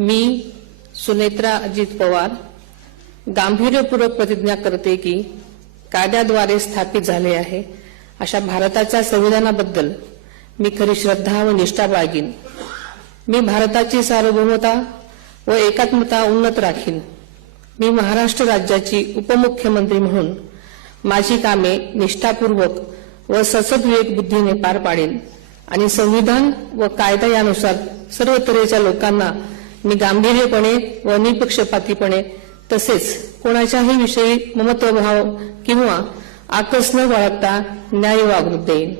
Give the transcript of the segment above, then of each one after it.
मी सुनेत्रा अजित पवार गांभीर्यपूर्वक प्रतिज्ञा करते की कायद्याद्वारे स्थापित झाले आहे अशा भारताच्या संविधानाबद्दल मी खरी श्रद्धा व निष्ठा बाळगीन। मी भारताची सार्वभौमता व एकात्मता उन्नत राखीन। मी महाराष्ट्र राज्याची उपमुख्यमंत्री म्हणून माझी कामे निष्ठापूर्वक व ससद्विवेक बुद्धीने पार पाडेन आणि संविधान व कायदा यानुसार सर्व तऱ्हेच्या लोकांना मी गांभीर्यपणे व निपक्षपातीपणे तसेच कोणाच्याही विषयी ममत्वभाव किंवा आकस न बाळगता न्याय वागणूक देईन।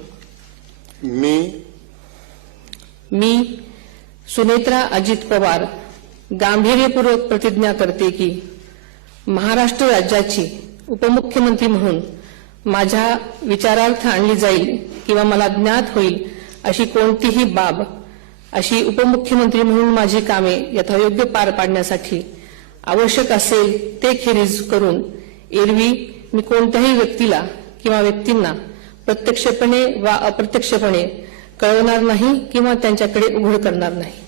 मी सुनेत्रा अजित पवार गांभीर्यपूर्वक प्रतिज्ञा करते की महाराष्ट्र राज्याची उपमुख्यमंत्री म्हणून माझ्या विचारार्थ आणली जाईल किंवा मला ज्ञात होईल अशी कोणतीही बाब अशी उपमुख्यमंत्री म्हणून माझी कामे यथायोग्य पार पाडण्यासाठी आवश्यक असेल ते खेरीज करून एरवी मी कोणत्याही व्यक्तीला किंवा व्यक्तींना प्रत्यक्षपणे वा अप्रत्यक्षपणे कळवणार नाही किंवा त्यांच्याकडे उघड करणार नाही।